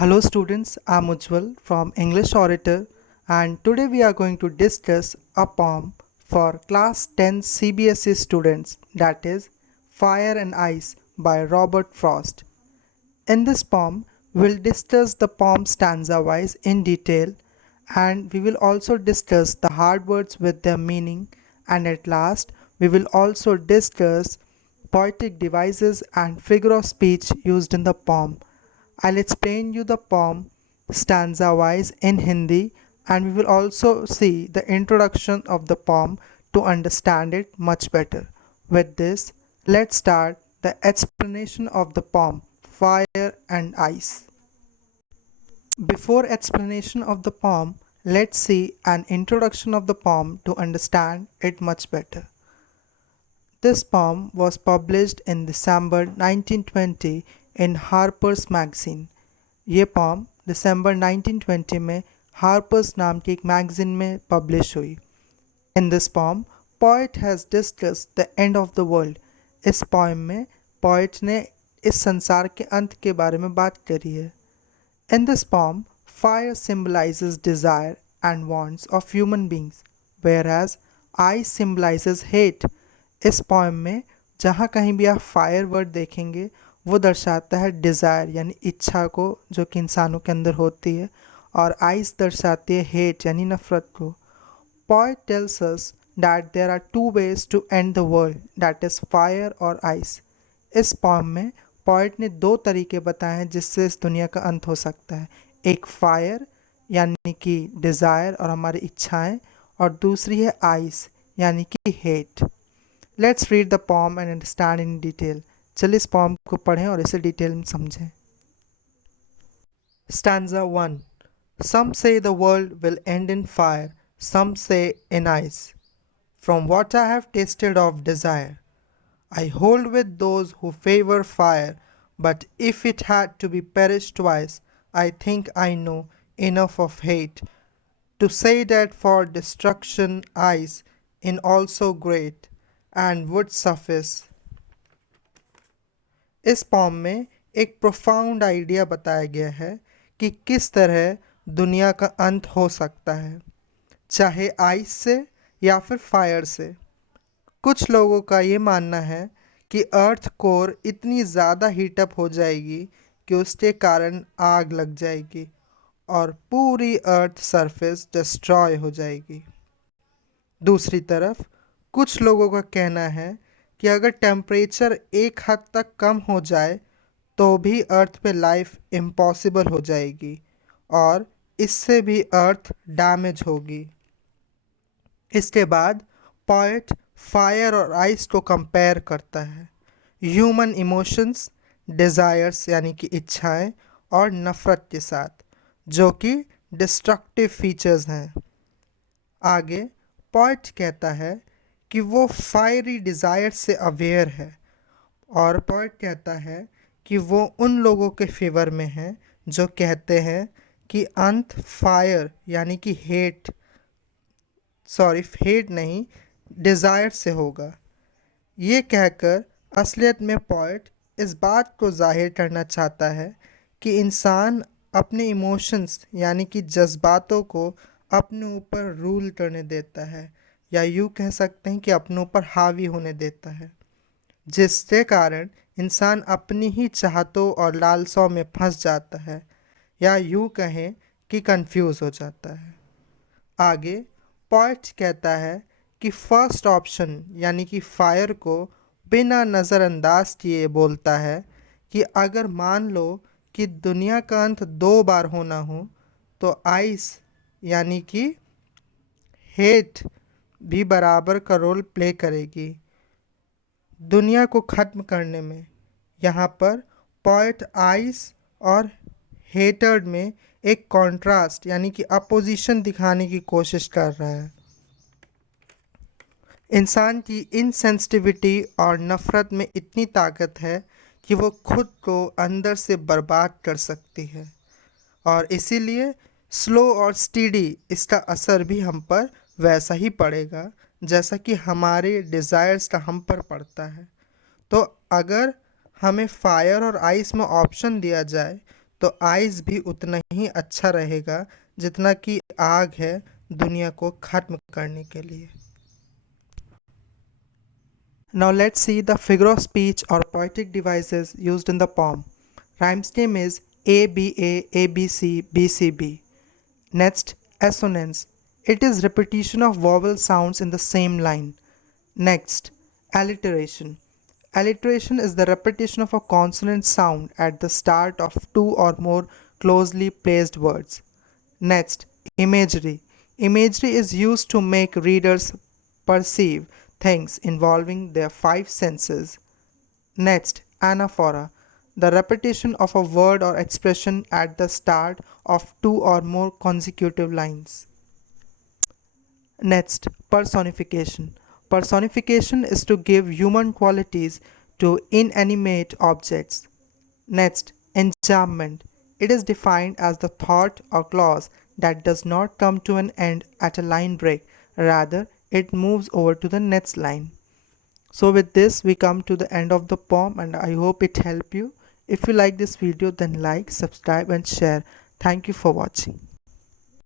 Hello students, I'm Ujjwal from English Orator and today we are going to discuss a poem for class 10 CBSE students, that is Fire and Ice by Robert Frost. In this poem, we'll discuss the poem stanza wise in detail and we will also discuss the hard words with their meaning, and at last we will also discuss poetic devices and figure of speech used in the poem. I'll explain you the poem stanza wise in Hindi and we will also see the introduction of the poem to understand it much better. With this, let's start the explanation of the poem Fire and Ice. Before explanation of the poem, let's see an introduction of the poem to understand it much better. This poem was published in December 1920 in Harper's Magazine. ये poem दिसंबर 1920 में Harper's नाम की एक magazine में publish हुई. In this poem, poet has discussed the end of the world. इस poem में poet ने इस संसार के अंत के बारे में बात करी है. In this poem, fire symbolizes desire and wants of human beings, whereas ice symbolizes hate. इस poem में जहाँ कहीं भी आप फायर वर्ड देखेंगे वो दर्शाता है डिज़ायर यानी इच्छा को जो कि इंसानों के अंदर होती है, और आइस दर्शाती है हेट यानी नफ़रत को. Poet tells us that there are two ways to end the world, that is fire और ice. इस poem में poet ने दो तरीके बताए हैं जिससे इस दुनिया का अंत हो सकता है. एक फायर यानी कि डिज़ायर और हमारी इच्छाएं, और दूसरी है आइस यानी कि hate. Let's read the poem and understand in detail. चलिए इस poem को पढ़ें और इसे डिटेल में समझें. Stanza 1. Some say the world will end in fire, some say in ice. From what I have tasted of desire, I hold with those who favor fire, but if it had to be perished twice, I think I know enough of hate to say that for destruction ice in also great and would suffice. इस poem में एक profound idea बताया गया है कि किस तरह दुनिया का अंत हो सकता है, चाहे आइस से या फिर फायर से. कुछ लोगों का ये मानना है कि अर्थ कोर इतनी ज़्यादा हीटअप हो जाएगी कि उसके कारण आग लग जाएगी और पूरी अर्थ सरफेस डिस्ट्रॉय हो जाएगी. दूसरी तरफ कुछ लोगों का कहना है कि अगर टेम्परेचर एक हद तक कम हो जाए तो भी अर्थ पे लाइफ इम्पॉसिबल हो जाएगी और इससे भी अर्थ डैमेज होगी. इसके बाद पोएट फायर और आइस को कंपेयर करता है ह्यूमन इमोशंस, डिज़ायर्स यानी कि इच्छाएं और नफ़रत के साथ, जो कि डिस्ट्रक्टिव फीचर्स हैं. आगे पोएट कहता है कि वो फायरी डिज़ायर से अवेयर है, और पोएट कहता है कि वो उन लोगों के फेवर में है जो कहते हैं कि अंत फायर यानी कि हेट नहीं, डिज़ायर से होगा. ये कहकर असलियत में पोएट इस बात को जाहिर करना चाहता है कि इंसान अपने इमोशंस यानी कि जज्बातों को अपने ऊपर रूल करने देता है, या यूँ कह सकते हैं कि अपने ऊपर हावी होने देता है, जिसके कारण इंसान अपनी ही चाहतों और लालसाओं में फंस जाता है, या यूँ कहें कि कंफ्यूज हो जाता है. आगे पोएट कहता है कि फर्स्ट ऑप्शन यानी कि फायर को बिना नज़रअंदाज किए बोलता है कि अगर मान लो कि दुनिया का अंत दो बार होना हो तो आइस यानी कि हेट भी बराबर का रोल प्ले करेगी दुनिया को ख़त्म करने में. यहाँ पर पोएट आइस और हेटर्ड में एक कॉन्ट्रास्ट यानी कि अपोजिशन दिखाने की कोशिश कर रहा है. इंसान की इनसेंसिटिविटी और नफ़रत में इतनी ताकत है कि वो खुद को अंदर से बर्बाद कर सकती है, और इसीलिए स्लो और स्टीडी इसका असर भी हम पर वैसा ही पड़ेगा जैसा कि हमारे डिज़ायर्स का हम पर पड़ता है. तो अगर हमें फायर और आइस में ऑप्शन दिया जाए तो आइस भी उतना ही अच्छा रहेगा जितना कि आग है दुनिया को खत्म करने के लिए। Now let's see the figure of speech or poetic devices used in the poem. Rhyme scheme is ABA, ABC, BCB. Next, assonance. It is repetition of vowel sounds in the same line. Next, alliteration. Alliteration is the repetition of a consonant sound at the start of two or more closely placed words. Next, imagery. Imagery is used to make readers perceive things involving their five senses. Next, anaphora. The repetition of a word or expression at the start of two or more consecutive lines. Next, personification. Personification is to give human qualities to inanimate objects. Next, enjambment. It is defined as the thought or clause that does not come to an end at a line break, rather, it moves over to the next line. So, with this, we come to the end of the poem, and I hope it helped you. If you like this video, then like, subscribe, and share. Thank you for watching.